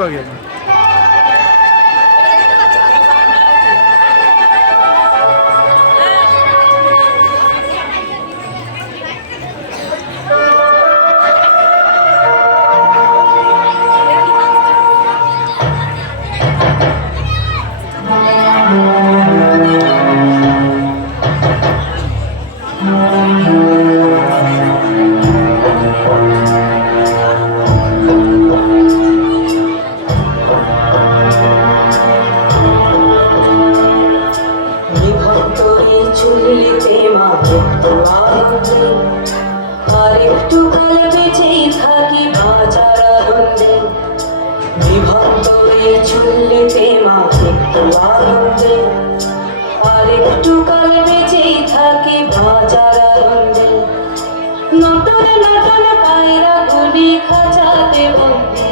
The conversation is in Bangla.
আগে। চুলিতে মাকে আনন্দে আর একটু কাল বেঁচেই থাকি বাঁচার আনন্দে বিভক্ত এই চুলিতে মাকে আনন্দে আর একটু কাল বেঁচেই থাকি বাঁচার আনন্দে নতুন নতুন পায়রা গুলি খাঁচাতে বন্দি